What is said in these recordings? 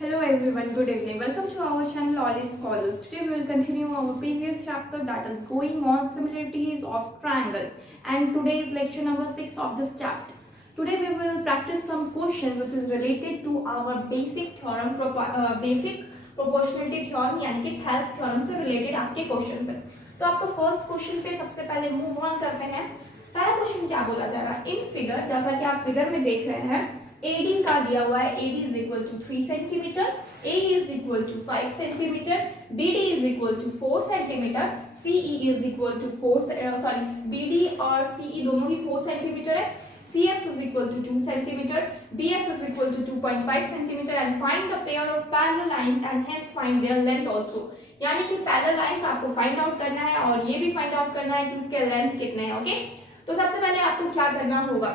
Hello everyone, good evening. Welcome to our channel All is Scholars. Today we will continue our previous chapter that is going on similarities of triangle, and today is lecture number 6 of this chapter. Today we will practice some question which is related to our basic theorem, basic proportionality theorem यानी कि Thales theorem से related आपके questions हैं. तो आपको first question पे सबसे पहले move on करते हैं. पहला क्वेश्चन क्या बोला जाएगा इन फिगर, जैसा कि आप फिगर में देख रहे हैं AD का दिया हुआ है, AD is equal to 3 centimetre, AE is equal to 5 centimetre, BD is equal to 4 centimetre, CE is equal to 4 BD और CE दोनों ही 4 सेंटीमीटर है, CF is equal to 2 centimetre, BF is equal to 2.5 centimetre and find the pair of parallel lines and hence find their length also. यानी कि parallel lines आपको find out करना है और ये भी फाइंड आउट करना है कि उसके लेंथ कितने हैं. ओके, तो सबसे पहले आपको क्या करना होगा,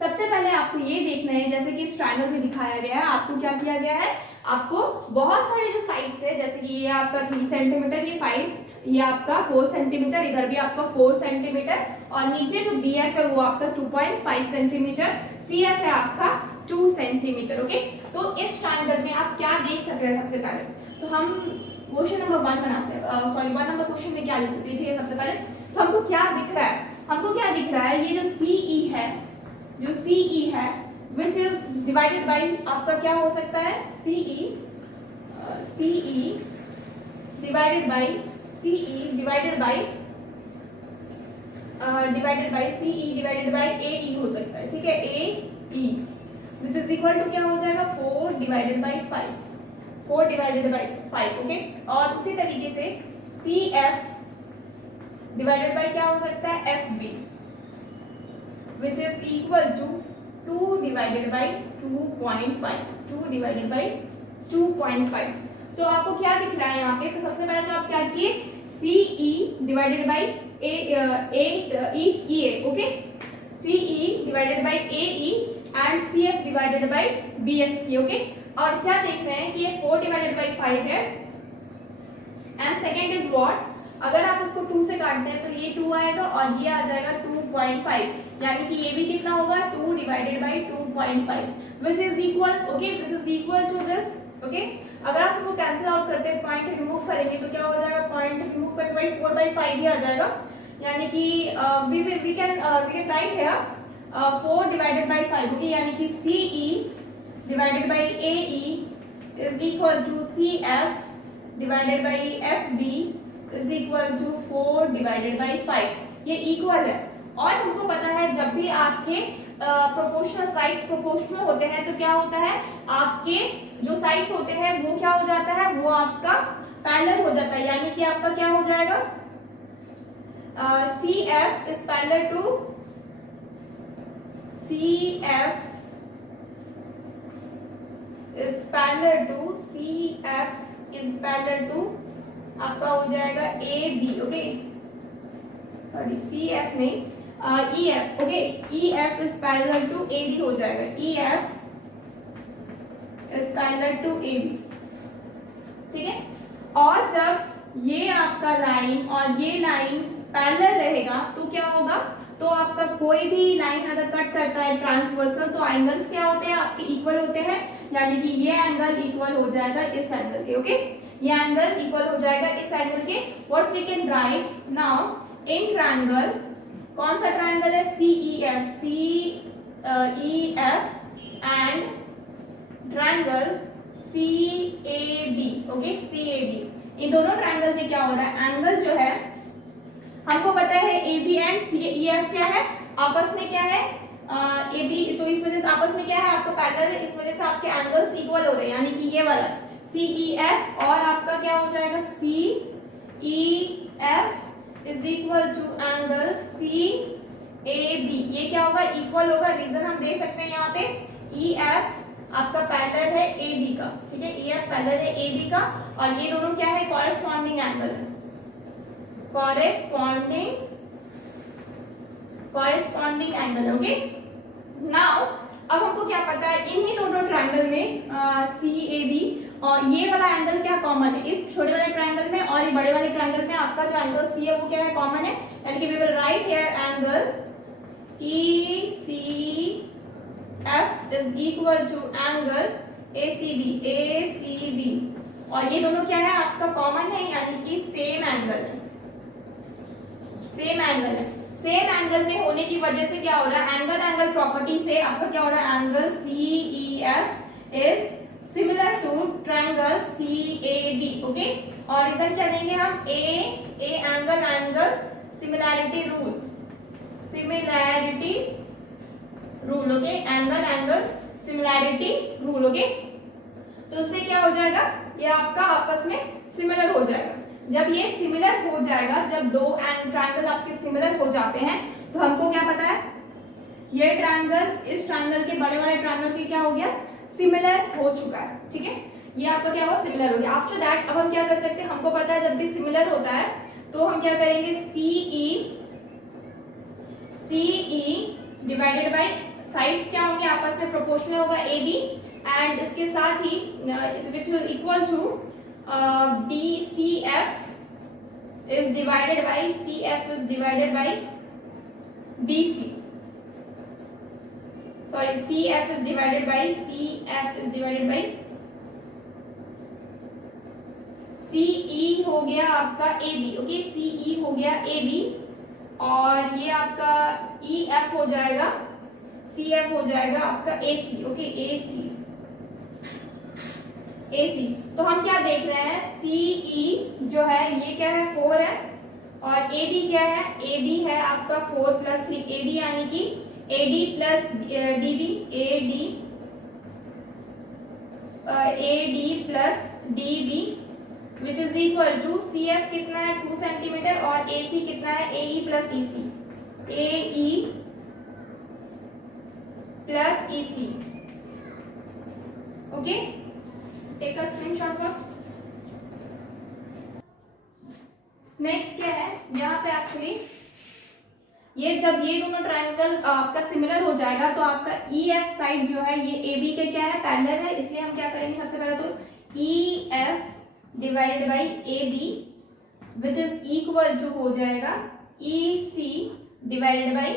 सबसे पहले आपको ये देखना है जैसे कि इस ट्रायंगल में दिखाया गया है. आपको क्या किया गया है, आपको बहुत सारे जो साइड्स है जैसे कि ये आपका 3 सेंटीमीटर, ये 5, ये आपका 4 सेंटीमीटर, इधर भी आपका 4 सेंटीमीटर और नीचे जो BF है वो आपका 2.5 सेंटीमीटर, CF है आपका 2 सेंटीमीटर. ओके, तो इस ट्रायंगल में आप क्या देख सकते हैं सबसे पहले, तो हम क्वेश्चन नंबर 1 बनाते हैं. सॉरी 1 नंबर क्वेश्चन में क्या लिखी थी सबसे पहले, तो हमको क्या दिख रहा है, हमको क्या दिख रहा है, ये जो CE है, जो CE है which is divided by आपका क्या हो सकता है CE divided by CE divided by CE divided by AE हो सकता है. ठीक है, AE which is equal to क्या हो जाएगा 4 divided by 5, 4 divided by 5. Okay, और उसी तरीके से CF divided by क्या हो सकता है FB which is equal to 2 divided by 2.5, 2 divided by 2.5. तो आपको क्या दिख रहा है यहाँ पे, तो सबसे पहले तो आप क्या किए CE divided by EA, okay, CE divided by AE and CF divided by BF. Okay, और क्या देख रहे हैं कि ये 4 divided by 5 है एंड सेकेंड इज व्हाट, अगर आप इसको 2 से काटते हैं तो ये 2 आएगा और ये आ जाएगा 2.5, यानी कि ये भी कितना होगा 2 divided by 2.5 which is equal, okay, this is equal to this. Okay, अगर आप इसको कैंसिल आउट करते हैं, पॉइंट रिमूव करेंगे तो क्या हो जाएगा, पॉइंट रिमूव करते हुए 4/5 ही आ जाएगा. यानी कि we can write here 4 divided by 5. Okay, यानी कि CE divided by AE is equal to CF divided by FB is equal to 4 divided by 5. ये इक्वल है. और हमको पता है जब भी आपके प्रोपोर्शनल साइड्स प्रोपोर्शनल होते हैं तो क्या होता है, आपके जो साइड्स होते हैं वो क्या हो जाता है, वो आपका पैरेलल हो जाता है. यानी कि आपका क्या हो जाएगा CF is parallel to CF is parallel to CF is parallel to आपका हो जाएगा AB. ओके, सॉरी CF नहीं, EF. Okay, EF is parallel to AB हो जाएगा, EF is parallel to AB. ठीक है, और जब ये आपका लाइन और ये लाइन पैरेलल रहेगा तो क्या होगा, तो आपका कोई भी लाइन अगर कट करता है ट्रांसवर्सल तो एंगल्स क्या होते हैं आपके इक्वल होते हैं. यानी कि ये एंगल इक्वल हो जाएगा इस एंगल के. ओके, ये एंगल इक्वल हो जाएगा इस एंगल के. What we can write now in triangle, कौन सा ट्रायंगल है CEF and triangle CAB. Okay, CAB, इन दोनों ट्रायंगल में क्या हो रहा है, एंगल जो है हमको पता है AB एंड CEF क्या है, आपस में क्या है AB, तो इस वजह से आपस में क्या है आपका पैरेलल है, इस वजह से आपके एंगल्स इक्वल हो रहे हैं. यानी कि ये वाला CEF और आपका क्या हो जाएगा CEF is equal to angle CAB. ये क्या होगा, इक्वल होगा. रीजन हम दे सकते हैं यहाँ पे, EF आपका पैरेलल है AB का. ठीक है, EF पैरेलल है AB का और ये दोनों क्या है, कॉरेस्पॉन्डिंग एंगल है, कॉरेस्पॉन्डिंग एंगल. ओके, नाउ अब हमको क्या पता है, इन्हीं दोनों ट्रायंगल में CAB और ये वाला एंगल क्या कॉमन है, इस छोटे वाले ट्रायंगल में और ये बड़े वाले ट्रायंगल में आपका जो एंगल C है वो क्या है, कॉमन है. यानी कि we will write here angle ECF is equal to angle A C B, और ये दोनों क्या है आपका कॉमन है, यानी कि सेम एंगल है, सेम एंगल है। सेम एंगल में होने की वजह से क्या हो रहा है, एंगल एंगल प्रॉपर्टी से आपका क्या हो रहा है, angle C E F is similar to triangle C A B. Okay, और रिजल्ट क्या लेंगे हम, a angle angle similarity rule, similarity rule. Okay, angle angle similarity rule. Okay, तो उससे क्या हो जाएगा, ये आपका आपस में सिमिलर हो जाएगा। जब ये सिमिलर हो जाएगा, जब दो ट्रायंगल आपके सिमिलर हो जाते हैं, तो हमको क्या पता है, ये ट्रायंगल इस ट्रायंगल के बड़े वाले ट्रायंगल के क्या हो गया, सिमिलर हो चुका है। ठीक है, ये आपका क्या हुआ, सिमिलर हो गया। आफ्टर दैट अब हम क्या कर सकते हैं, हमको पता है जब भी सिमिलर होता है तो हम क्या करेंगे, सी डिवाइडेड बाय साइड्स क्या होंगे, आपस में प्रोपोर्शनल होगा ए बी, एंड इसके साथ ही which will equal to D C F is divided by C F is divided by B C, sorry C F is divided by CE हो गया आपका ए बी। ओके, सीई हो गया A B, और ये आपका ई एफ हो जाएगा, सी एफ हो जाएगा आपका ए सी। ओके, ए सी, तो हम क्या देख रहे हैं, सीई जो है ये क्या है, 4 है, और ए बी क्या है, ए बी है आपका 4 + 3, ए बी यानी कि A D plus D B, A D plus D B, which is equal to C F कितना है 2 सेंटीमीटर, और ए सी कितना है, A E plus E C, A E plus E C. Okay, take a screenshot first. Next क्या है, यहाँ पे actually ये जब ये दोनों ट्रायंगल आपका सिमिलर हो जाएगा, तो आपका ई एफ साइड जो है ये ए बी के क्या है, पैरेलल है, इसलिए हम क्या करेंगे, सबसे पहले तो E F divided by A B which is equal to हो जाएगा E C divided by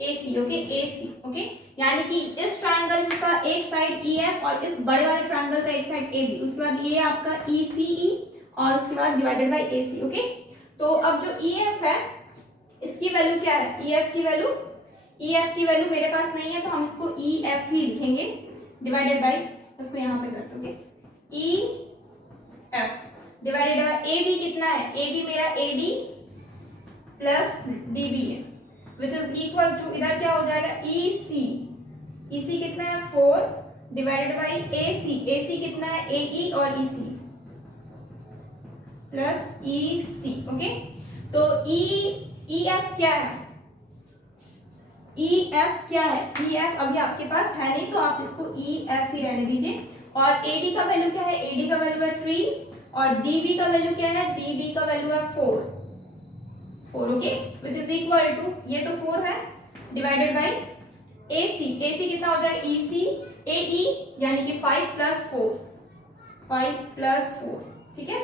A C. Okay, A C. Okay, यानी कि इस ट्रायंगल का एक साइड ई एफ और इस बड़े वाले ट्रायंगल का एक साइड ए बी, उसके बाद ये आपका ई सी ई, और उसके बाद divided by A C. Okay, तो अब जो ई एफ है इसकी वैल्यू क्या है, ई एफ की वैल्यू मेरे पास नहीं है, तो हम इसको ई एफ ही लिखेंगे, डिवाइडेड बाई, उसको यहाँ पे कर दोगे, E F divided by A B कितना है, ए बी मेरा A D plus D B है, विच इज इक्वल टू, इधर क्या हो जाएगा, ई सी कितना है 4 डिवाइडेड बाई ए सी कितना है, ए ई और ई C plus E C. Okay, तो ई एफ क्या है, ई एफ अभी आपके पास है नहीं, तो आप इसको ई एफ ही रहने दीजिए। और ए डी का वैल्यू क्या है, ए डी का वैल्यू है 3, और डी बी का वैल्यू क्या है, डी बी का वैल्यू है 4। Okay, which is equal to, ये तो 4 है, डिवाइडेड बाई ए सी कितना हो जाएगा, ई सी ए ई, यानी कि 5 + 4, ठीक है।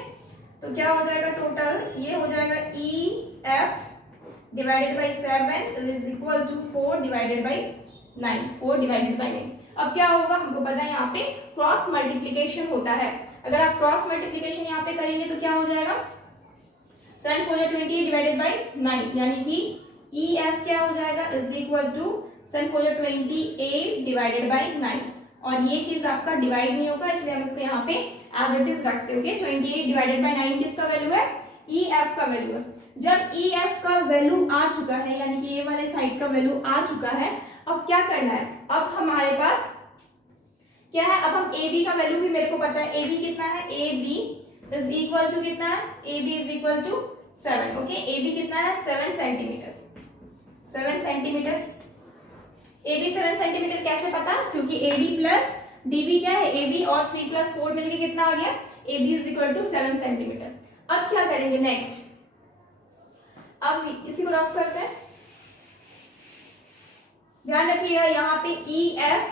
तो क्या हो जाएगा टोटल, ये हो जाएगा E F divided by 7 is equal to 4 divided by 9। अब क्या होगा, हमको पता है यहाँ पे क्रॉस मल्टीप्लीकेशन होता है। अगर आप क्रॉस मल्टीप्लीकेशन यहाँ पे करेंगे तो क्या हो जाएगा, 7 × 4 = 20 डिवाइडेड बाई 9, यानी कि ई एफ क्या हो जाएगा, is equal to 7 × 4 = 28 divided by 9। और ये चीज आपका डिवाइड नहीं होगा, इसलिए हम इसको यहाँ पे एज इट इज रखते हैं। 28 डिवाइडेड बाई 9 किसका वैल्यू है, ई एफ का वैल्यू है। जब ई एफ का वैल्यू आ चुका है, यानी कि ये वाले साइड का वैल्यू आ चुका है, अब क्या करना है, अब हमारे पास क्या है, अब हम ए बी का वैल्यू भी मेरे को पता है, ए बी कितना है, A B is equal to कितना है, A B is equal to 7। Okay, A B कितना है, 7 सेंटीमीटर। ए बी 7 सेंटीमीटर कैसे पता, क्योंकि A D plus D B क्या है, ए बी और 3 + 4 मिलके कितना आ गया, A B is equal to 7 centimetre. अब क्या करेंगे नेक्स्ट, अब इसी को रफ करते हैं। ध्यान रखिएगा यहाँ पे ई एफ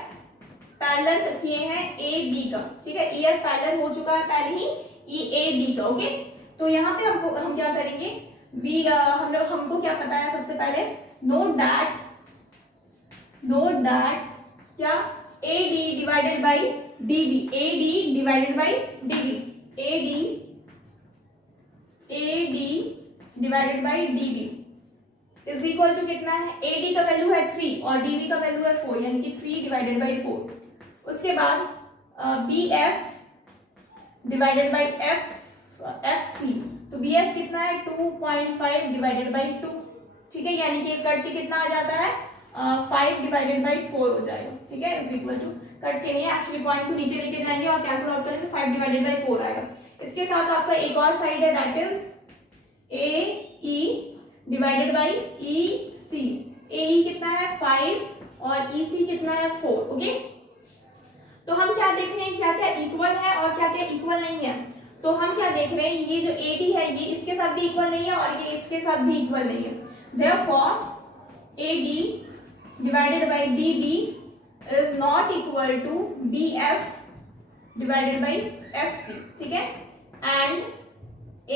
पैरेलल किए हैं ए बी का, ठीक है, ई एफ पैरेलल हो चुका है पहले ही ई ए बी का। ओके, तो यहाँ पे हम क्या करेंगे, हमको क्या पता है, सबसे पहले नोट दैट क्या AD divided by DB, AD divided by DB, AD divided by DB is equal to कितना है? AD का वैल्यू है 3 और DB का वैल्यू है 4, यानी कि 3 डिवाइडेड बाई 4। उसके बाद BF डिवाइडेड बाई FC, तो BF कितना है? 2.5 डिवाइडेड बाई 2, ठीक है, यानी कि कट के कितना आ जाता है? 5 डिवाइडेड बाई 4 हो जाएगा, ठीक है, इज इक्वल टू, कट के नहीं है एक्चुअली, पॉइंट को नीचे लेके जाएंगे और कैंसिल आउट करेंगे तो 5 डिवाइडेड बाई 4 आएगा। इसके साथ आपका एक और साइड है, that is AE divided by EC। AE कितना है? 5 और EC कितना है? 4। ओके, तो हम क्या देख रहे हैं, क्या क्या इक्वल है और क्या क्या इक्वल नहीं है। तो हम क्या देख रहे हैं, ये जो AD है ये इसके साथ भी इक्वल नहीं है और ये इसके साथ भी इक्वल नहीं है। Therefore AD divided by DB is not equal to BF divided by FC, ठीक है, and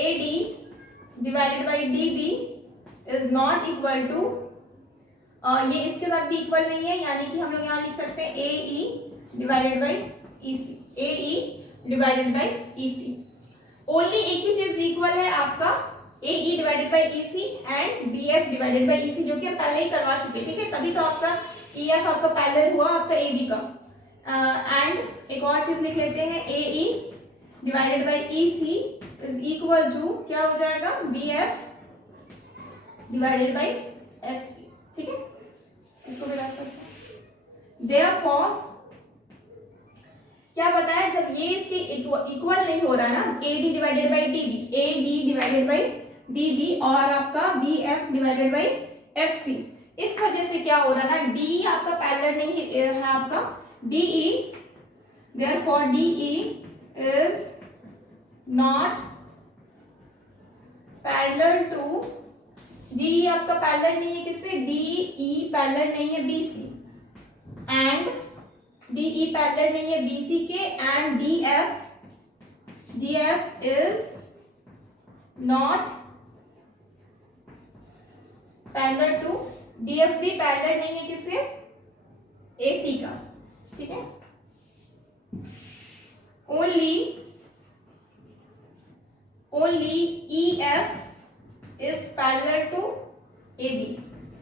AD divided by DB is not equal to ये इसके साथ भी इक्वल नहीं है, यानी कि हम लोग यहाँ लिख सकते हैं AE divided by EC, AE divided by EC। Only एक ही चीज इक्वल है आपका AE divided by EC and BF divided by EC, जो कि हम पहले ही करवा चुके, ठीक है, तभी तो आपका EF आपका पैरेलल हुआ आपका AB का। एंड एक और चीज लिख लेते हैं, AE divided by EC is equal to क्या हो जाएगा? BF डिवाइडेड बाई FC, ठीक है, इसको भी रख सकते हैं। Therefore क्या बताया, जब ये इसके इक्वल नहीं हो रहा ना, AD divided by DB, AD divided by DB और आपका BF डिवाइडेड बाई FC, इस वजह से क्या हो रहा है ना, DE आपका पैरेलल नहीं है आपका DE, therefore DE is not parallel to, DE आपका पैरेलल नहीं है किससे? DE पैरेलल नहीं है BC एंड DE पैरेलल नहीं है BC के, and DF is not parallel to, DF भी पैरेलल नहीं है किससे? AC का, ठीक है, only EF is parallel to AB,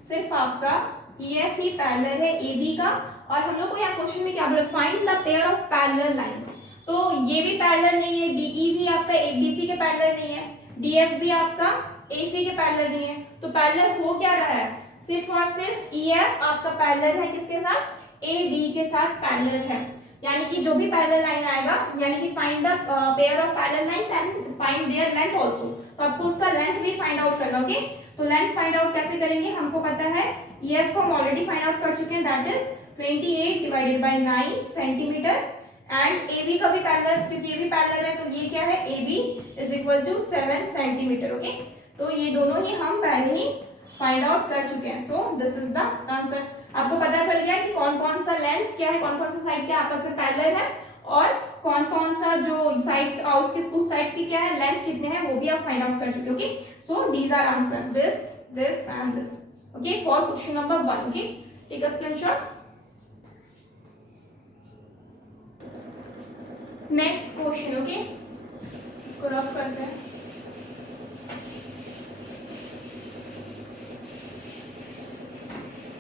सिर्फ आपका EF ही पैरेलल है AB का। और हम लोग को यहाँ क्वेश्चन में क्या बोला, find the pair of parallel lines, तो ये भी पैरेलल नहीं है, DE भी आपका ABC के पैरेलल नहीं है, DF भी आपका AC के पैरेलल नहीं है, तो पैरेलल हो क्या रहा है? सिर्फ और सिर्फ EF आपका पैरेलल है किसके साथ? AD के साथ पैरेलल है, यानी कि जो भी पैरेलल लाइन आएगा, यानी कि find the pair of parallel lines and find their length also, तो आपको उसका लेंथ भी फाइंड आउट करना। ओके, तो लेंथ फाइंड आउट कैसे करेंगे, हमको पता है EF को हम ऑलरेडी फाइंड आउट कर चुके हैं, that is 28 divided by 9 centimetre, and AB का भी पैरेलल, क्योंकि ये भी पैरेलल है तो ये क्या है, AB is equal to 7 centimetre. Okay, तो ये दोनों ही हम पहले ही फाइंड आउट कर चुके हैं, so this is the answer. आपको पता चल गया कि कौन कौन सा लेंथ क्या है, कौन कौन सा साइड क्या आपस में पैरेलल है, और कौन कौन सा जो साइड्स और उसके स्मूथ साइड्स की क्या है, लेंथ कितने हैं, वो भी आप फाइंड आउट कर चुके हो। Okay, so these are answer, this and this. Okay, for question number 1। Okay, take a screenshot. Next question, okay, इसको रफ करते हैं।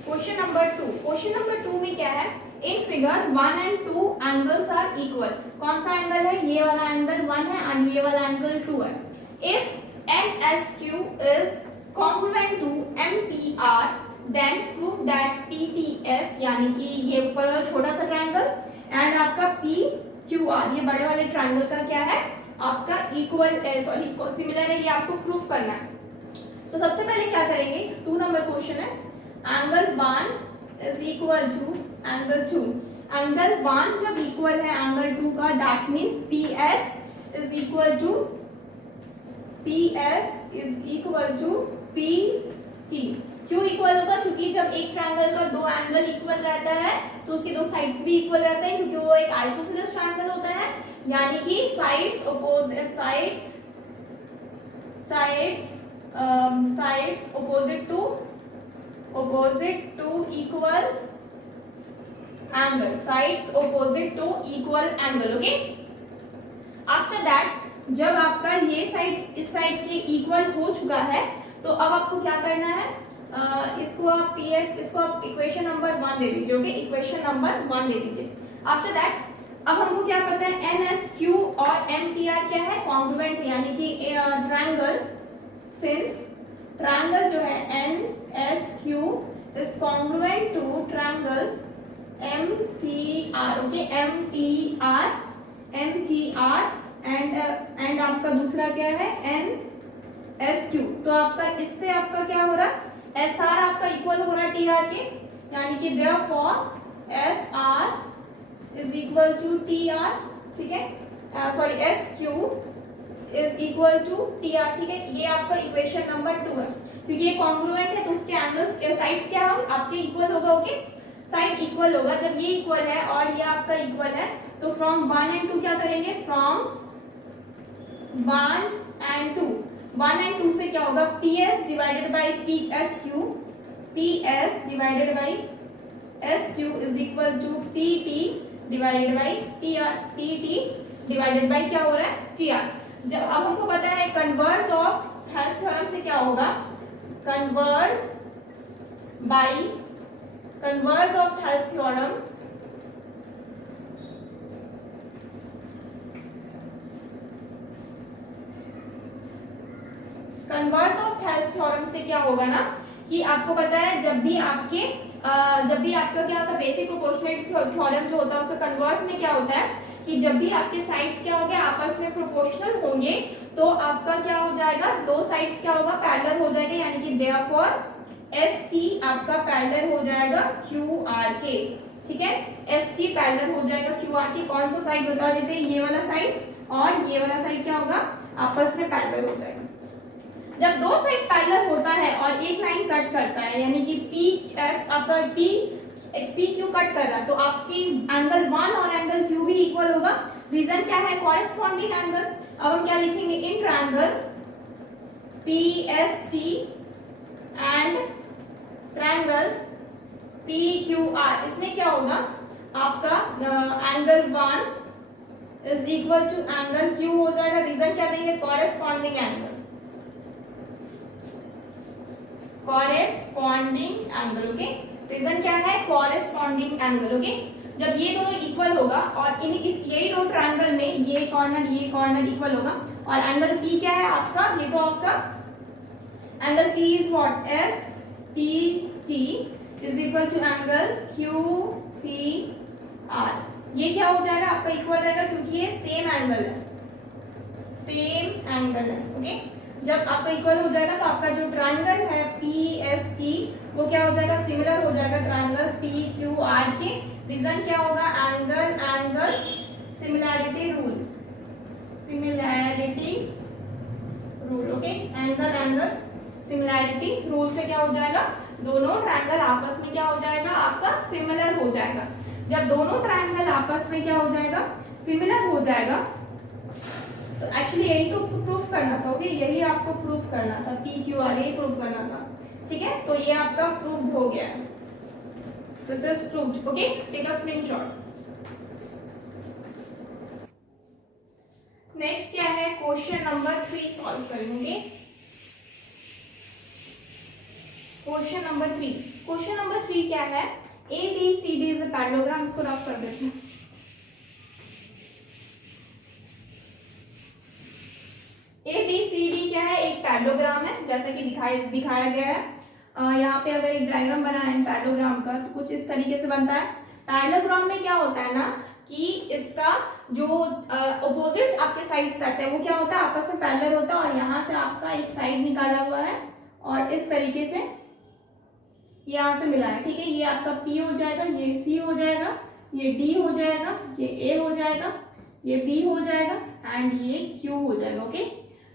क्वेश्चन नंबर 2, क्वेश्चन नंबर 2 में क्या है, in figure 1 and 2 angles are equal, कौन सा एंगल है, ये वाला एंगल 1 है एंड ये वाला एंगल 2 है। If MSQ is congruent to MTR then prove that PTS, यानी कि ये ऊपर वाला छोटा सा ट्रायंगल एंड आपका PQR ये बड़े वाले ट्रायंगल का क्या है, आपका इक्वल सिमिलर है, ये आपको प्रूफ करना है। तो सबसे पहले क्या करेंगे, 2 नंबर क्वेश्चन है, angle 1 is equal to angle 2, angle 1 जब इक्वल है एंगल 2 का, that means PS is equal to PT। क्यों इक्वल होगा, क्योंकि जब एक ट्रायंगल का 2 एंगल इक्वल रहता है तो उसकी 2 साइड्स भी इक्वल रहते हैं, क्योंकि वो एक आइसोसेलेस ट्रायंगल होता है, यानी कि sides opposite to equal angle, sides opposite to equal angle. Okay, after that जब आपका ये साइड इस साइड के इक्वल हो चुका है तो अब आपको क्या करना है, इसको आप इसको आप इक्वेशन नंबर 1 दे दीजिए. ओके, इक्वेशन नंबर 1 दे दीजिए. आफ्टर दैट अब हमको क्या पता है, एन एस क्यू और एम टी आर क्या है, कॉन्ग्रुएंट है, यानी कि ट्रायंगल, सिंस ट्रायंगल जो है N S Q is congruent to triangle M T R. Okay, M T R and आपका दूसरा क्या है, एन एस क्यू. तो आपका इससे आपका क्या हो रहा है, एस आर आपका इक्वल हो रहा है टी आर के, यानी कि therefore S R is equal to T R. ठीक है, sorry S Q is equal to T R. ठीक है, ये आपका इक्वेशन नंबर 2 है. क्योंकि ये कॉन्ग्रुएंट है तो उसके एंगल्स साइड्स क्या होंगे आपके इक्वल होगा. ओके, साइड इक्वल होगा. जब ये इक्वल है और ये आपका इक्वल है तो फ्रॉम 1 एंड 2 क्या करेंगे, फ्रॉम 1 एंड 2, 1 एंड 2 से क्या होगा, P S divided by P S Q, P S divided by S Q is equal to P T divided by T R, P T divided by क्या हो रहा है, T R. जब अब हमको पता है कन्वर्स ऑफ हेल्स थ्योरम से क्या होगा, converse of Thales theorem converse of Thales theorem से क्या होगा ना, कि आपको पता है जब भी आपका क्या होता है, बेसिक प्रोपोर्शनल थ्योरम जो होता है उसका कन्वर्स में क्या होता है कि जब भी आपके साइड्स क्या होंगे आपस में प्रोपोर्शनल होंगे तो आपका क्या हो जाएगा, दो साइड्स क्या होगा, पैरेलल हो जाएगा. यानी कि देयरफॉर एस टी आपका पैरेलल हो जाएगा क्यू आर के. ठीक है, एस टी पैरेलल हो जाएगा क्यू आर के. कौन सा साइड बता देते हैं, ये वाला साइड और ये वाला साइड क्या होगा, आपस में पैरेलल हो जाएगा. जब दो साइड पैरेलल होता है और एक लाइन कट करता है, यानी कि पी एस आपका पी क्यू कट कर रहा है तो आपकी एंगल 1 और एंगल क्यू भी इक्वल होगा. रीजन क्या है, कॉरेस्पॉन्डिंग एंगल. अब हम क्या लिखेंगे, in triangle P S T and triangle P Q R, इसमें क्या होगा, आपका angle 1 is equal to angle Q हो जाएगा. रीजन क्या देंगे, corresponding angle, corresponding angle. Okay, reason क्या है, कॉरेस्पॉन्डिंग एंगल. ओके, जब ये दोनों इक्वल होगा और यही दो ट्रायंगल में ये कॉर्नर इक्वल होगा और एंगल पी क्या है आपका, ये तो आपका angle P is what, S P T is equal to angle Q P R. ये क्या हो जाएगा आपका, इक्वल रहेगा क्योंकि ये सेम एंगल है. ओके, जब आपका इक्वल हो जाएगा तो आपका जो ट्रायंगल है पी एस टी वो क्या हो जाएगा, सिमिलर हो जाएगा ट्रायंगल पी क्यू आर के. रीजन क्या होगा, angle similarity rule. Okay, angle similarity rule से क्या हो जाएगा, दोनों ट्रायंगल आपस में क्या हो जाएगा, आपका सिमिलर हो जाएगा. जब दोनों ट्रायंगल आपस में क्या हो जाएगा, सिमिलर हो जाएगा, तो एक्चुअली यही तो प्रूफ करना था. ओके, यही आपको प्रूफ करना था, पी क्यू आर यही प्रूफ करना था. ठीक है, तो ये आपका प्रूफ हो गया है. This is proved. Okay, take a screenshot. Next क्या है, क्वेश्चन नंबर 3 सॉल्व करेंगे. क्वेश्चन नंबर 3 क्या है, A B C D is a parallelogram. इसको रफ कर देते हैं. ए बी सी डी क्या है, एक पैरेललोग्राम है जैसा कि दिखाया गया है. यहाँ पे अगर एक डायग्राम बना है पैरेललोग्राम का तो कुछ इस तरीके से बनता है. पैरेललोग्राम में क्या होता है ना कि इसका जो अपोजिट आपके साइड्स रहते हैं वो क्या होता है, आपस में पैरेलल होता है. और यहाँ से आपका एक साइड निकाला हुआ है और इस तरीके से यहाँ से मिला है. ठीक है, ये आपका P हो जाएगा, ये C हो जाएगा, ये D हो जाएगा, ये A हो जाएगा, ये B हो जाएगा एंड ये Q हो जाएगा. ओके,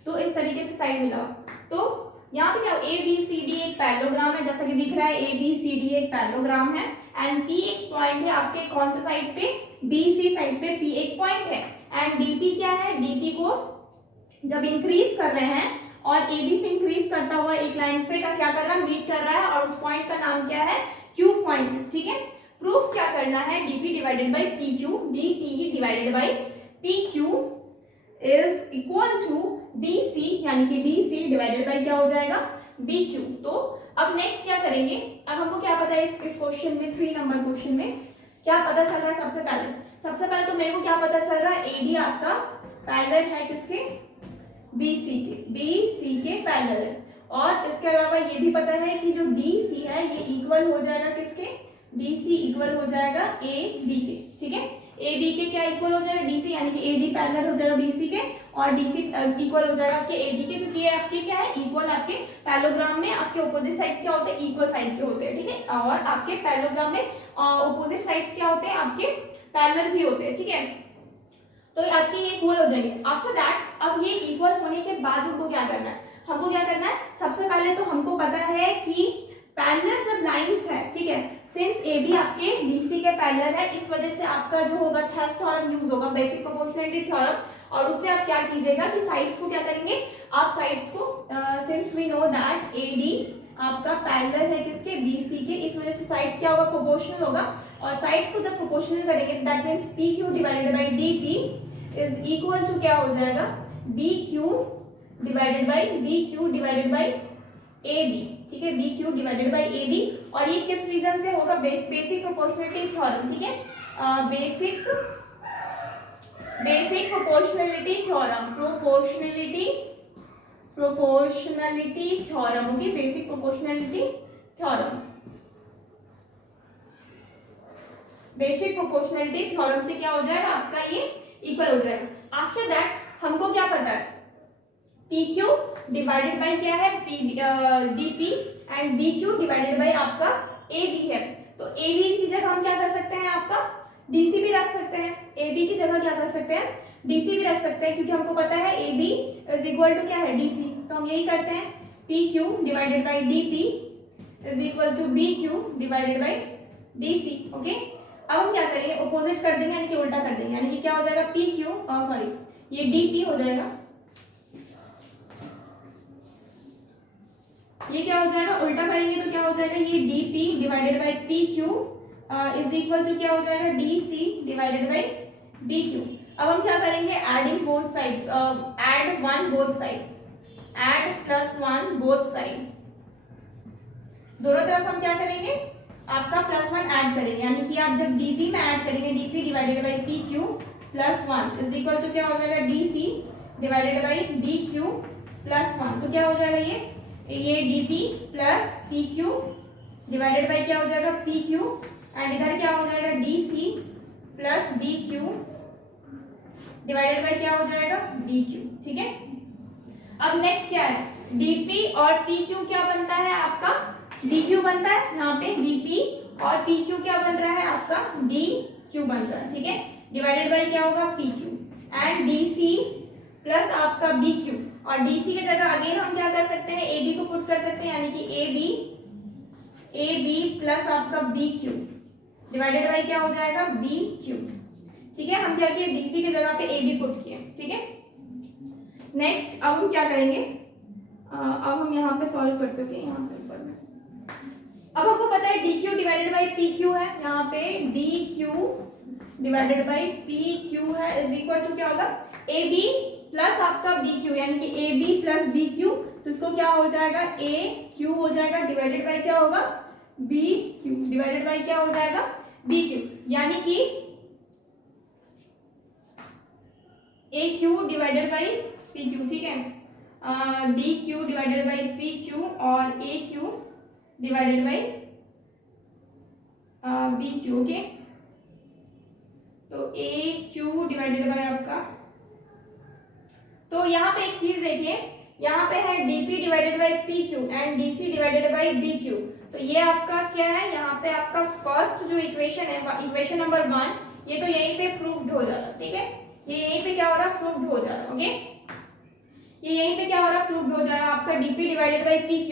तो इस तरीके से साइड मिला. तो यहाँ पे क्या ए बी सी डी एक पैरेललोग्राम है, जैसा कि दिख रहा है ए बी सी डी एक पैरेललोग्राम है एंड P एक पॉइंट है आपके कौन से साइड पे, बी सी साइड पे P एक पॉइंट है एंड DP क्या है, DP को जब इंक्रीज कर रहे हैं और AB से इंक्रीज करता हुआ एक लाइन पे का क्या कर रहा है, मीट कर रहा है और उस पॉइंट का नाम क्या है, Q पॉइंट. ठीक है, प्रूफ क्या करना है, dp divided by P Q, dt divided by P Q is equal to dc, यानी कि dc डिवाइडेड बाई क्या हो जाएगा, bq। तो अब नेक्स्ट क्या करेंगे, अब हमको क्या पता है इस क्वेश्चन में, 3 नंबर क्वेश्चन में क्या पता चल रहा है। सबसे पहले तो मेरे को क्या पता चल रहा है, AD आपका पैरेलल है किसके, BC के पैरेलल है। और इसके अलावा ये भी पता है कि जो DC है ये इक्वल हो जाएगा किसके, DC इक्वल हो जाएगा AB के, ठीक है। AB के क्या इक्वल हो जाएगा, DC, यानी कि AD पैरेलल हो जाएगा BC के, और DC इक्वल हो जाएगा आपके AD के, क्योंकि ये आपके क्या है, इक्वल। आपके पैरेललोग्राम में आपके ऑपोजिट साइड्स क्या होते हैं, इक्वल साइड के होते हैं, ठीक है। और आपके पैरेललोग्राम में ऑपोजिट साइड्स क्या होते हैं, आपके पैरेलल भी होते हैं, ठीक है। तो आपके ये इक्वल हो जाएंगे। आफ्टर दैट अब ये इक्वल होने के बाद हमको क्या करना है, सबसे पहले तो हमको पता है कि पैरेलल जब लाइंस है, ठीक है, सिंस AB आपके DC के पैरेलल है, इस वजह से आपका जो होगा थेस थ्योरम यूज होगा, बेसिक प्रोपोर्शनैलिटी थ्योरम। और उससे आप क्या कीजिएगा कि साइड्स को क्या करेंगे, आप साइड्स को since we know that AD आपका पैरेलल है किसके, BC के, इस वजह से साइड्स क्या होगा, प्रोपोर्शनल होगा। और साइड्स को जब प्रोपोर्शनल करेंगे that means PQ divided by DP is equal to क्या हो जाएगा, BQ डिवाइडेड बाय AB, ठीक है, BQ डिवाइडेड बाय AB। और ये किस रीजन से होगा, बेसिक प्रोपोर्शनैलिटी थ्योरम, ठीक है, basic proportionality theorem, proportionality theorem होगी, basic proportionality theorem, basic proportionality theorem से क्या हो जाएगा, आपका ये इक्वल हो जाएगा। आफ्टर दैट हमको क्या पता है, PQ डिवाइडेड बाय क्या है, DP and BQ divided by आपका AB है। तो AB की जगह हम क्या कर सकते हैं, आपका DC भी रख सकते हैं, AB की जगह क्या कर सकते हैं, DC भी रख सकते हैं, क्योंकि हमको पता है AB इज इक्वल टू क्या है, DC। तो हम यही करते हैं, PQ divided by DP is equal to BQ divided by DC, okay. अब हम क्या करेंगे, ऑपोजिट कर देंगे, यानी कि उल्टा कर देंगे, यानी कि क्या हो जाएगा, ये DP हो जाएगा, ये क्या हो जाएगा, उल्टा करेंगे तो क्या हो जाएगा, ये DP divided by PQ is equal to क्या हो जाएगा, DC डिवाइडेड बाय BQ। अब हम क्या करेंगे, adding both side, add one both side, add +1 both side, दोनों तरफ हम क्या करेंगे, आपका +1 ऐड करेंगे, यानी कि आप जब DP में ऐड करेंगे, DP divided by PQ +1 is equal to क्या हो जाएगा, DC डिवाइडेड बाय BQ +1। तो क्या हो जाएगा, ये DP plus PQ divided bye क्या हो जाएगा, PQ, एंड इधर क्या हो जाएगा, DC plus BQ divided bye क्या हो जाएगा, BQ, ठीक है। अब नेक्स्ट क्या है, DP और PQ क्या बनता है, आपका DQ बनता है, यहाँ पे DP और PQ क्या बन रहा है, आपका DQ बन रहा है, ठीक है, डिवाइडेड बाय क्या होगा, PQ एंड DC प्लस आपका BQ। और DC की जगह अगेन हम क्या कर सकते हैं, AB को पुट कर सकते हैं, यानी कि AB प्लस आपका BQ डिवाइडेड बाय क्या हो जाएगा, BQ, ठीक है। हम क्या किए, DC की जगह पे AB पुट किए, ठीक है। नेक्स्ट अब हम क्या करेंगे, अब हम यहाँ पे सॉल्व करते हैं, यहाँ पे ऊपर में अब हमको पता है DQ डिवाइडेड बाय PQ है, यहाँ पे DQ डिवाइडेड बाय PQ है इज इक्वल टू क्या होगा, AB प्लस आपका BQ, यानी कि AB प्लस BQ, तो इसको क्या हो जाएगा, AQ हो जाएगा डिवाइडेड बाय क्या होगा, BQ डिवाइडेड बाय क्या हो जाएगा, BQ, यानी कि AQ डिवाइडेड बाय PQ, ठीक है, DQ डिवाइडेड बाय PQ और AQ divided by BQ, okay. तो AQ डिवाइडेड बाय आपका, तो यहाँ पे एक चीज देखिए, यहाँ पे है DP divided by PQ and DC divided by BQ। तो ये आपका क्या है, यहाँ पे आपका फर्स्ट जो इक्वेशन है, इक्वेशन नंबर 1, ये तो यहीं पे प्रूव्ड हो जा रहा है, ठीक है, ये यहीं पे क्या हो रहा है, प्रूव्ड हो जा रहा है, ओके। ये यहीं पे क्या हो रहा है, प्रूव्ड हो जा रहा है, आपका DP divided by PQ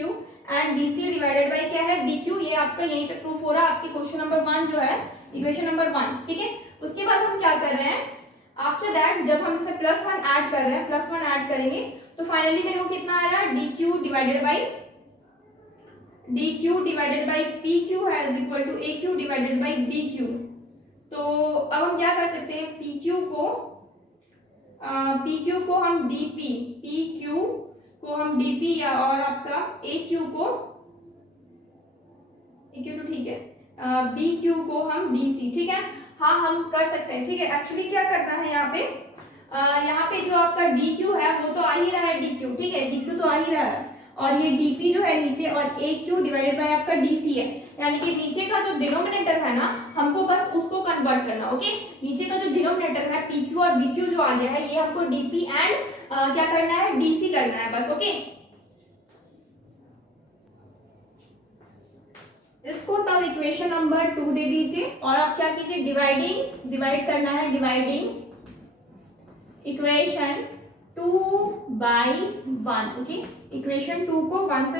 and DC divided by क्या है, BQ, ये आपका यहीं पे प्रूफ हो रहा है, आपकी क्वेश्चन नंबर 1 जो है, इक्वेशन नंबर 1, ठीक है। उसके बाद हम क्या कर रहे हैं, आफ्टर दैट जब हम इसे +1 ऐड कर रहे हैं, +1 ऐड करेंगे तो फाइनली मेरे को कितना आ रहा है, DQ divided by D Q divided by P Q है is equal to A Q divided by B Q. तो अब हम क्या कर सकते हैं, पी क्यू को हम डीपी, पी क्यू को हम डीपी या और आपका ए क्यू तो ठीक है, बी क्यू को हम डी सी, ठीक है। हाँ हम कर सकते हैं, ठीक है। एक्चुअली क्या करना है यहाँ पे जो आपका डी क्यू है वो तो आ ही रहा है डी क्यू, ठीक है, डी क्यू तो आ ही रहा है, और ये डीपी जो है नीचे, और ए क्यू डिवाइडेड बाय आपका डीसी है, यानी कि नीचे का जो डिनोमिनेटर है ना हमको बस उसको कन्वर्ट करना, ओके। नीचे का जो डिनोमिनेटर है पी क्यू और बी क्यू जो आ गया है ये हमको डीपी एंड क्या करना है, डीसी करना है बस, ओके। इसको तब इक्वेशन नंबर 2 दे दीजिए और आप क्या कीजिए, डिवाइड करना है, dividing equation 2 by 1, okay. Equation 2 को 1 से,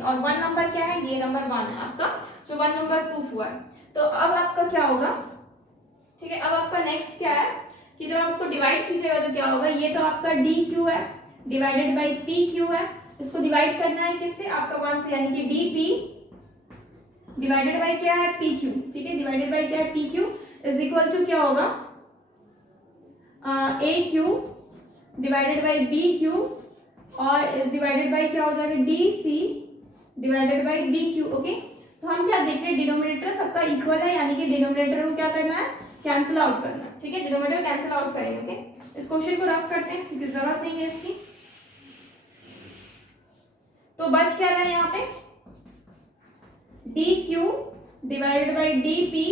और 1 नंबर क्या है, ये नंबर 1 है आपका, जो 1 नंबर प्रूफ हुआ है। तो अब आपका क्या होगा, ठीक है, अब आपका नेक्स्ट क्या है कि जब आप इसको डिवाइड कीजिएगा तो क्या होगा, ये तो आपका डी क्यू है डिवाइडेड बाई पी क्यू है, इसको डिवाइड करना है किससे, आपका 1 से, यानी कि डी पी डिवाइडेड बाई क्या है, पी क्यू, ठीक है, डिवाइडेड बाई क्या है, P Q is equal to क्या होगा, A Q divided by B Q और डिवाइडेड बाई क्या हो जाएगा, D C divided by B Q, okay. तो हम क्या देख रहे हैं, डिनोमिनेटर सबका इक्वल है, यानी कि डिनोमिनेटर को क्या करना है, कैंसिल आउट करना है, ठीक है, डिनोमिनेटर कैंसिल आउट करेंगे, ओके। इस क्वेश्चन को रफ करते हैं क्योंकि जरूरत नहीं है इसकी। तो बच क्या रहा है यहाँ पे, D Q divided by D P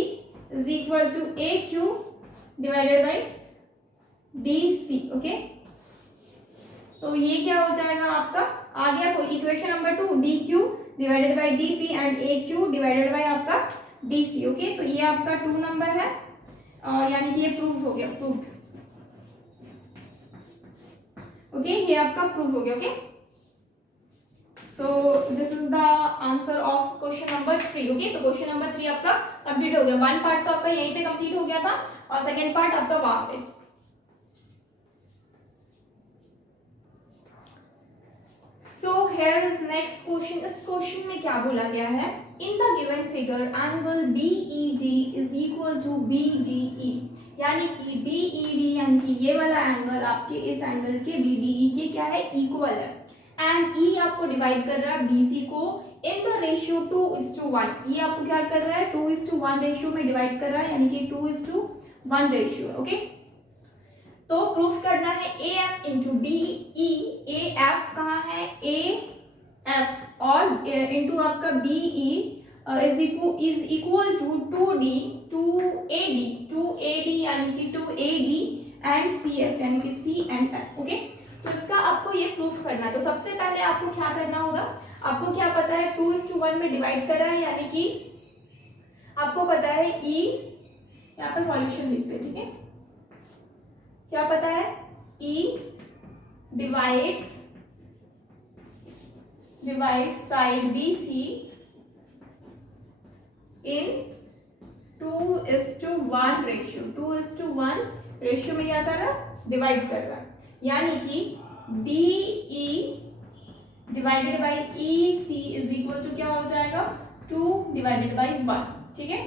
is equal to A Q divided by D C, okay. तो ये क्या हो जाएगा आपका, आ गया कोई equation number 2, D Q divided by D P and A Q divided by आपका डी सी, ओके। तो ये आपका 2 नंबर है, यानी कि ये प्रूव हो गया, प्रूव्ड, ओके, ये आपका प्रूव हो गया, okay. So this is the answer of question number 3, okay. तो क्वेश्चन नंबर 3 आपका कंप्लीट हो गया, 1 पार्ट तो आपका यहीं पे कंप्लीट हो गया था और सेकेंड पार्ट आपका वहां पे। So here is next question. इस क्वेश्चन में क्या बोला गया है, in the given figure angle BEG is equal to BGE, यानी कि BED यानी कि ये वाला एंगल आपके इस एंगल के BDE के क्या है, इक्वल है, एंड E आपको डिवाइड कर रहा है BC को इन द रेशियो 2:1, ये आपको क्या कर रहा है, 2:1 रेशियो में डिवाइड कर रहा है, यानी कि 2:1 रेशियो, ओके। तो प्रूफ करना है AF इंटू BE, AF कहाँ है, AF और इंटू आपका BE is equal to 2AD यानी कि 2AD एंड CF यानी कि C एंड F, ओके। तो इसका आपको ये प्रूफ करना है। तो सबसे पहले आपको क्या करना होगा, आपको क्या पता है 2:1 में डिवाइड कर रहा है, यानी कि आपको पता है E, यहाँ पे सॉल्यूशन लिखते हैं, ठीक है, क्या पता है, E डिवाइड्स साइड BC इन 2:1 रेशियो, 2:1 रेशियो में क्या कर रहा है, डिवाइड कर रहा है, यानी कि BE divided by EC is equal to क्या हो जाएगा, 2 डिवाइडेड बाई 1, ठीक है।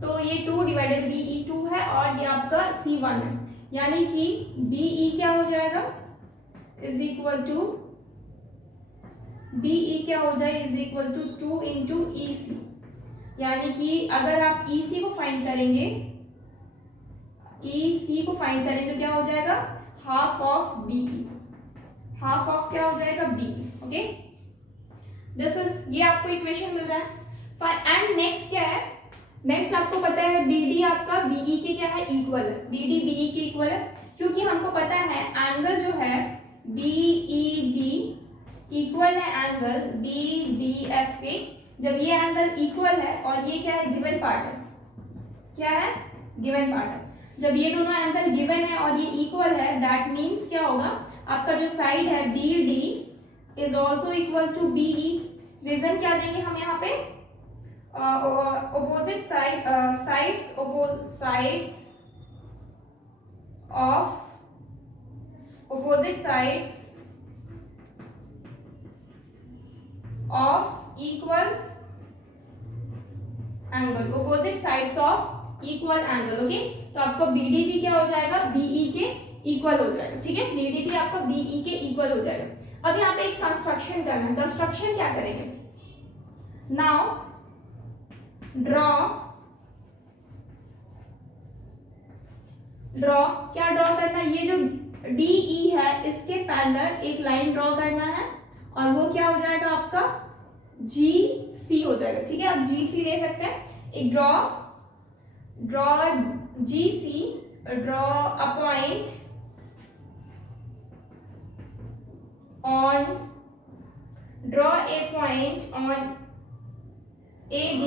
तो ये 2 डिवाइडेड BE 2 है और ये आपका C1 है, यानी कि BE क्या हो जाएगा, इज इक्वल टू BE क्या हो जाए, is equal to 2 into EC, यानी कि अगर आप EC को फाइंड करेंगे, EC को फाइंड करेंगे तो क्या हो जाएगा, half of BE, half of क्या हो जाएगा, BE, ओके। दिस इज, ये आपको इक्वेशन मिल रहा है। एंड नेक्स्ट क्या है, नेक्स्ट आपको पता है BD आपका BE के क्या है, इक्वल है, BD BE के इक्वल है, क्योंकि हमको पता है एंगल जो है BEG इक्वल है एंगल BDF के। जब ये एंगल इक्वल है और ये क्या है, गिवन पार्ट है, क्या है, गिवन पार्ट है, जब ये दोनों एंगल गिवन है और ये इक्वल है, दैट मीन्स क्या होगा, आपका जो साइड है BD is also equal to BE। Reason क्या देंगे हम यहाँ पे, opposite sides of equal angle, opposite sides of equal angle. Okay, तो आपको बीडी भी क्या हो जाएगा, बीई के इक्वल हो जाएगा। ठीक है, बीडी भी आपका बीई के इक्वल हो जाएगा। अब यहाँ पे एक कंस्ट्रक्शन करना है। कंस्ट्रक्शन क्या करेंगे, नाउ ड्रॉ क्या ड्रॉ करना है, ये जो डीई है इसके पैरेलल एक लाइन ड्रॉ करना है और वो क्या हो जाएगा आपका जी सी हो जाएगा। ठीक है, आप जी सी ले सकते हैं। एक draw G C, draw a point on, draw a point on AD,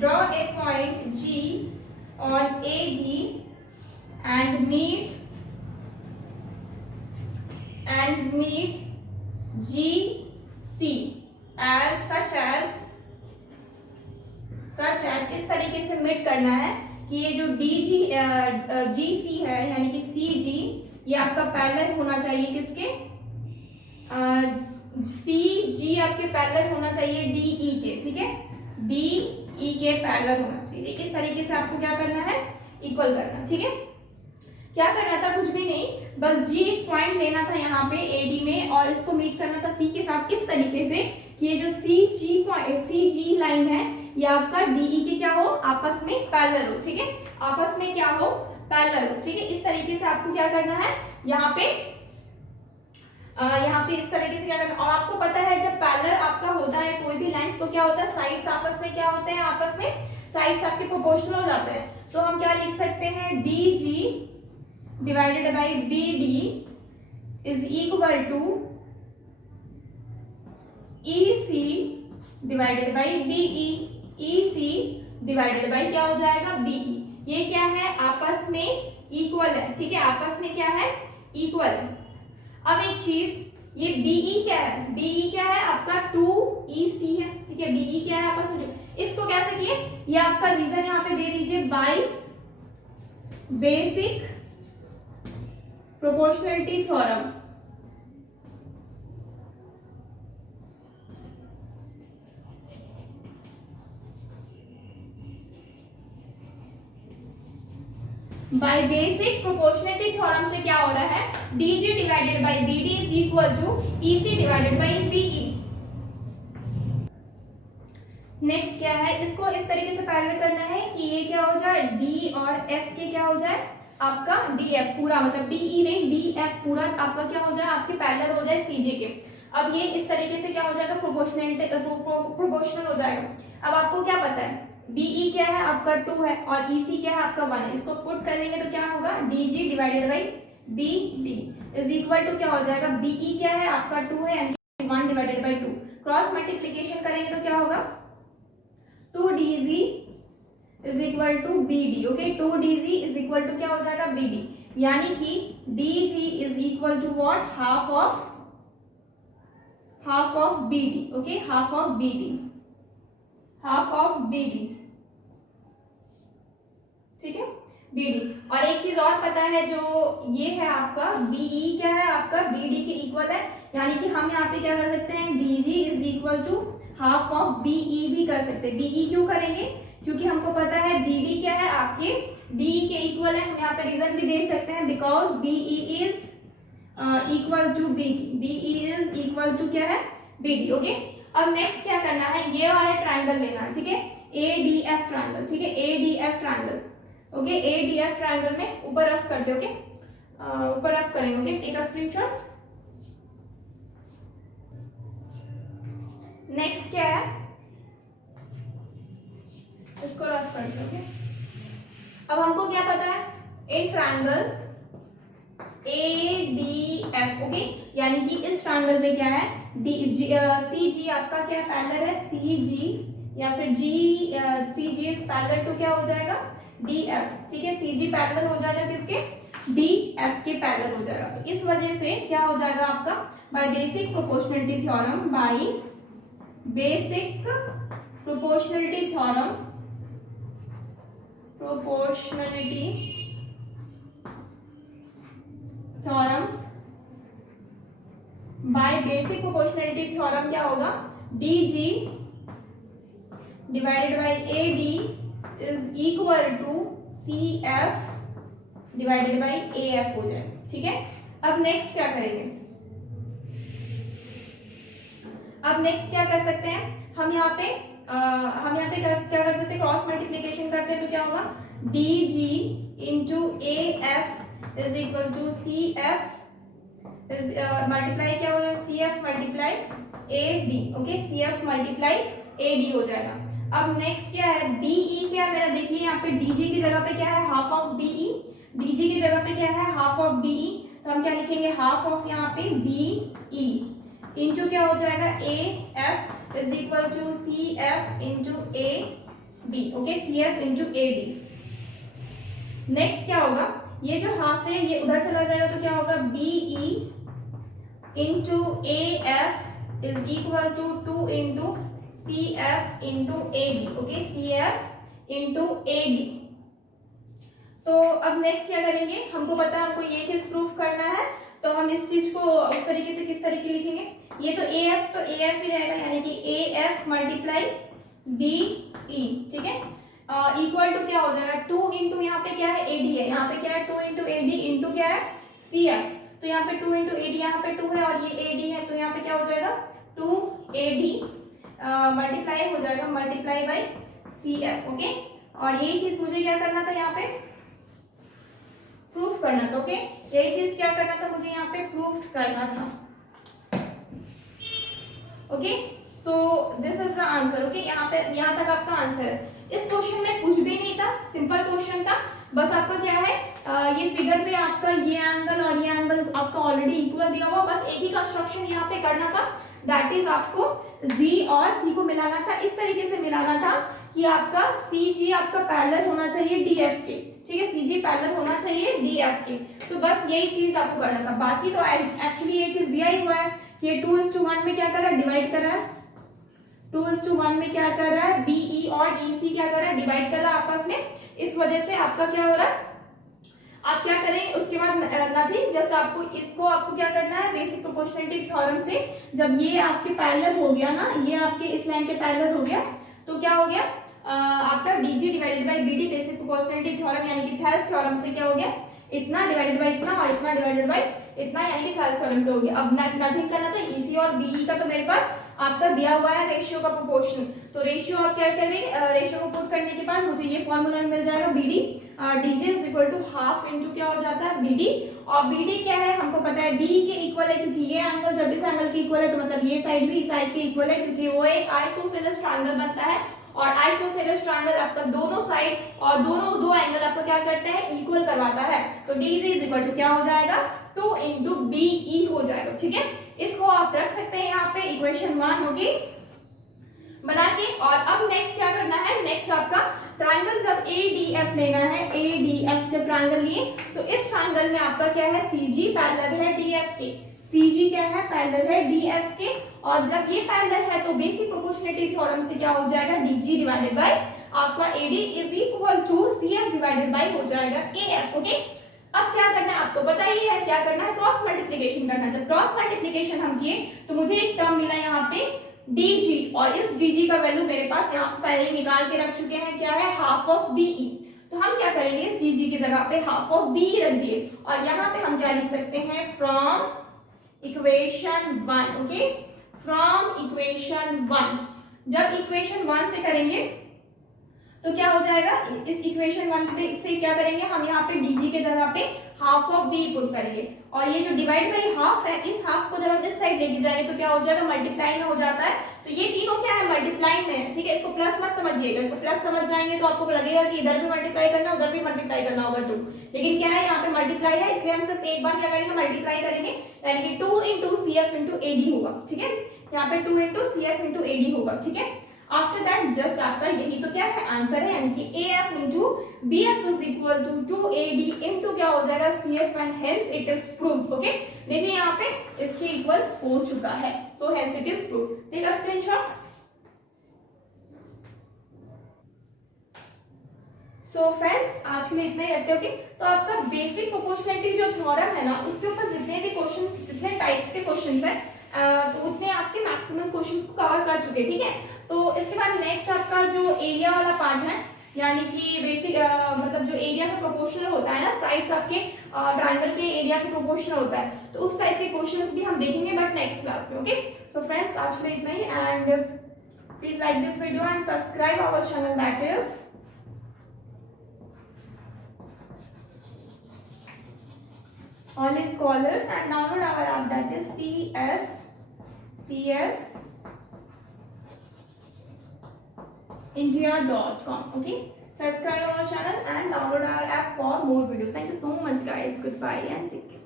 draw a point G on AD and meet GC as such as इस तरीके से मीट करना है कि ये जो GC है यानी कि CG ये आपका पैरेलल होना चाहिए किसके, CG आपके पैरेलल होना चाहिए DE के। ठीक है, DE के पैरेलल होना चाहिए। इस तरीके से आपको क्या करना है, इक्वल करना। ठीक है, क्या करना था, कुछ भी नहीं, बस G एक पॉइंट लेना था यहाँ पे AD में और इसको मीट करना था C के साथ इस तरीके से कि ये जो CG लाइन है ये आपका DE के क्या हो, आपस में पैरेलल हो। ठीक है, आपस में क्या हो, पैरेलल हो। ठीक है, इस तरीके से आपको क्या करना है, यहाँ पे इस तरीके से क्या करना। और आपको पता है जब पैरेलल आपका होता है कोई भी लाइन तो क्या होता है, साइड्स आपस में क्या होते हैं, आपस में साइड्स आपके प्रोपोर्शनल हो जाते हैं। तो हम क्या लिख सकते हैं, DG divided by BD is equal to EC divided by BE, EC divided by क्या हो जाएगा, BE। ये क्या है, आपस में इक्वल है। ठीक है, आपस में क्या है, इक्वल है। अब एक चीज, ये BE क्या है, BE क्या है आपका 2EC है। ठीक है, BE क्या है आपस में, इसको कैसे किए, ये आपका रीजन यहाँ पे दे दीजिए, by basic proportionality theorem. By basic proportionality theorem से क्या हो रहा है, DG divided by BD is equal to EC divided by BE। Next क्या है, इसको इस तरीके से पैरेलल करना है कि ये क्या हो जाए, D और F के क्या हो जाए, आपका DF पूरा, मतलब DE नहीं DF पूरा आपका क्या हो जाए, आपके पैरेलल हो जाए CG के। अब ये इस तरीके से क्या हो जाएगा, प्रोपोर्शनल हो जाएगा। अब आपको क्या पता है, BE क्या है आपका 2 है और EC क्या है आपका 1 है। इसको पुट करेंगे तो क्या होगा, DG divided by BD is equal to क्या हो जाएगा, BE क्या है आपका 2 है यानी 1 डिवाइडेड बाई 2। क्रॉस मल्टीप्लिकेशन करेंगे तो क्या होगा, 2DG is equal to BD। Okay, 2DG is equal to क्या हो जाएगा, BD, यानी कि DG is equal to what, half of BD। Okay, half of BD। ठीक है, BD। और एक चीज और पता है, जो ये है आपका BE क्या है आपका BD के इक्वल है, यानी कि हम यहाँ पे क्या कर सकते हैं, DG is equal to half of BE भी कर सकते हैं। BE क्यों करेंगे, क्योंकि हमको पता है BD क्या है आपके BE के इक्वल है। हम यहाँ पे रीजन भी दे सकते हैं, because BE is equal to BD, BE is equal to क्या है, BD। ओके, अब नेक्स्ट क्या करना है, ये वाला ट्रायंगल लेना है। ठीक है, ADF ट्रायंगल। ठीक है, ADF triangle. Okay, ADF triangle में ऊपर रफ करते, ओके, ऊपर रफ करेंगे। Okay, take a screenshot. Next क्या है, इसको रफ करते, ओके। अब हमको क्या पता है, एक ट्रायंगल ADF। ओके, यानी कि इस ट्रायंगल में क्या है, CG आपका क्या पैरेलल है, CG या फिर CG इज पैरेलल टू क्या हो जाएगा, DF। ठीक है, CG पैरेलल हो जाएगा किसके, DF के पैरेलल हो जाएगा। तो इस वजह से क्या हो जाएगा आपका, by basic proportionality theorem, by basic proportionality theorem, by basic proportionality theorem क्या होगा, DG divided by AD is equal to CF divided by AF हो जाएगा। ठीक है, अब नेक्स्ट क्या करेंगे, अब नेक्स्ट क्या कर सकते हैं हम यहाँ पे क्या कर सकते हैं, क्रॉस मल्टीप्लीकेशन करते हैं तो क्या होगा, DG into AF is equal to CF is multiply क्या हो जाएगा, CF multiply AD। Okay, CF multiply AD हो जाएगा। अब नेक्स्ट क्या है, BE क्या है मेरा, देखिए यहाँ पे DG की जगह पे क्या है, हाफ ऑफ BE, DG की जगह पे क्या है, हाफ ऑफ BE, तो हम क्या लिखेंगे, हाफ ऑफ यहाँ पे BE इंटू क्या हो जाएगा, AF is equal to CF into AB। Okay, CF into AD। Next क्या होगा, ये जो हाफ है ये उधर चला जाएगा तो क्या होगा, BE into AF is equal to 2 into CF into AD। Okay, CF into AD। तो अब नेक्स्ट क्या करेंगे, हमको पता है हमको ये चीज प्रूफ करना है, तो हम इस चीज को उस तरीके से किस तरीके लिखेंगे, ये तो AF ही रहेगा, यानी कि AF मल्टीप्लाई BE। ठीक है, इक्वल टू क्या हो जाएगा, 2 इंटू यहाँ पे क्या है, AD है, यहाँ पे क्या है 2 इंटू AD इंटू क्या है, CF, तो यहाँ पे 2 इंटू AD, यहाँ पे 2 है और ये AD है, तो यहाँ पे क्या हो जाएगा 2AD मल्टीप्लाई हो जाएगा, मल्टीप्लाई बाई CF। ओके, और यही चीज मुझे क्या करना था, यहाँ पे प्रूफ करना था। ओके, यही चीज क्या करना था मुझे, यहाँ पे प्रूफ करना था। Okay, so this is the answer. Okay, यहाँ तक आपका आंसर है। इस क्वेश्चन में कुछ भी नहीं था, सिंपल क्वेश्चन था, बस आपका क्या है, ये फिगर पे आपका ये एंगल और ये एंगल आपका ऑलरेडी इक्वल दिया हुआ, बस एक ही कंस्ट्रक्शन यहाँ पे करना था, दैट इज आपको G और C को मिलाना था, इस तरीके से मिलाना था कि आपका CG आपका पैरेलल होना चाहिए DF के। ठीक है, CG पैरेलल होना चाहिए DF के, तो बस यही चीज आपको करना था। बाकी तो एक्चुअली ये चीज दिया ही हुआ है, ये 2:1 में क्या कर रहा है, डिवाइड कर रहा है, 2:1 में क्या कर रहा है, BE और EC क्या कर रहा है, डिवाइड कर रहा है आपस में, इस वजह से आपका क्या हो रहा है, आप क्या करेंगे उसके बाद नथिंग, जस्ट आपको क्या करना है, बेसिक प्रोपोर्शनैलिटी थ्योरम से जब ये आपके पैरेलल हो गया ना, ये आपके इस लाइन के पैरेलल हो गया, तो क्या हो गया, आपका DG divided by BD basic proportionality theorem यानी कि थेल्स थ्योरम से क्या हो गया, इतना डिवाइडेड बाय इतना और इतना डिवाइडेड बाय इतना, यानी कि थेल्स थ्योरम से हो गया। अब नथिंग करना था, EC और BE का तो मेरे पास आपका दिया हुआ है रेशियो का प्रोपोर्शन, तो रेशियो आप क्या करेंगे, रेशियो को पुट करने के बाद मुझे ये फॉर्मूला मिल जाएगा, BD DG is equal to half into क्या हो जाता है, BD, और BD क्या है हमको पता है, BE के इक्वल है, क्योंकि ये एंगल जब इस एंगल के इक्वल है तो मतलब ये साइड भी इस साइड के इक्वल है, क्योंकि वो एक आइसोसेलेस ट्रायंगल बनता है, और आइसोसेलेस ट्रायंगल आपका दोनों साइड और दोनों दो एंगल आपको क्या करते हैं, इक्वल करवाता है, तो DG इज इक्वल टू क्या हो जाएगा, 2 इंटू BE हो जाएगा। ठीक है, इसको आप रख सकते हैं यहाँ पे इक्वेशन 1 होगी बना के। और अब नेक्स्ट क्या करना है, नेक्स्ट आपका ट्रायंगल जब ADF लेना है, ADF जब ट्रायंगल लिए तो इस ट्रायंगल में आपका क्या है, CG पैरेलल है DF के, CG क्या है, पैरेलल है DF के, और जब ये पैरेलल है तो बेसिक प्रोपोर्शनैलिटी थ्योरम से क्या हो जाएगा, DG डिवाइडेड बाय आपका AD is equal to CF divided by हो जाएगा AF। ओके, अब क्या करना है आपको पता ही है, क्या करना है, क्रॉस मल्टीप्लिकेशन करना है। जब क्रॉस मल्टीप्लिकेशन हम किए तो मुझे एक टर्म मिला यहाँ पे DG, और इस DG का वैल्यू मेरे पास यहाँ पे पहले ही निकाल के रख चुके हैं, क्या है, हाफ ऑफ BE, तो हम क्या करेंगे, इस DG की जगह पे हाफ ऑफ BE रख दिए, और यहाँ पे हम क्या लिख सकते हैं, from equation 1। Okay, from equation 1, जब इक्वेशन 1 से करेंगे तो क्या हो जाएगा, इस इक्वेशन 1 से क्या करेंगे हम, यहाँ पे DG के जगह पे हाफ ऑफ BE पुट करेंगे, और ये जो डिवाइड बाई हाफ है, इस हाफ को जब हम इस साइड लेके जाएंगे तो क्या हो जाएगा, मल्टीप्लाई में हो जाता है, तो ये तीनों क्या है, मल्टीप्लाई में है। ठीक है, इसको प्लस मत समझिएगा, इसको प्लस समझ जाएंगे तो आपको लगेगा कि इधर भी मल्टीप्लाई करना उधर भी मल्टीप्लाई करना होगा 2, लेकिन क्या है यहाँ पे मल्टीप्लाई है, इसलिए हम सिर्फ एक बार क्या करेंगे, मल्टीप्लाई करेंगे, यानी कि 2 इंटू CF इंटू AD होगा। ठीक है, यहाँ पे 2 इंटू CF इंटू AD होगा। ठीक है, आफ्टर दैट जस्ट आपका यही तो क्या है, आंसर है, यानी कि AF into BF is equal to 2AD into क्या हो जाएगा, CF, and hence it is proved. Okay, देखिए यहाँ पे इसके इक्वल हो चुका है, तो hence it is proved. Take a screenshot. So friends, आज के लिए इतना ही रखते हो। तो आपका बेसिक प्रोपोर्शनैलिटी जो थ्योरम है ना, उसके ऊपर जितने भी क्वेश्चन, जितने टाइप्स के क्वेश्चन है, तो उतने आपके मैक्सिमम क्वेश्चंस को कवर कर चुके, ठीक है। तो इसके बाद नेक्स्ट आपका जो एरिया वाला पार्ट है, यानी कि बेसिक मतलब जो एरिया का प्रोपोर्शनल होता है ना, साइड्स आपके ट्रायंगल के एरिया के प्रोपोर्शनल होता है, तो उस टाइप के क्वेश्चंस भी हम देखेंगे बट नेक्स्ट क्लास में, ओके। सो फ्रेंड्स, आज के लिए इतना ही, and please like this video and subscribe our channel, that is Knowledge Scholars, and download our app, that is cscsindia.com, okay. Subscribe our channel and download our app for more videos. Thank you so much guys. Goodbye and take care.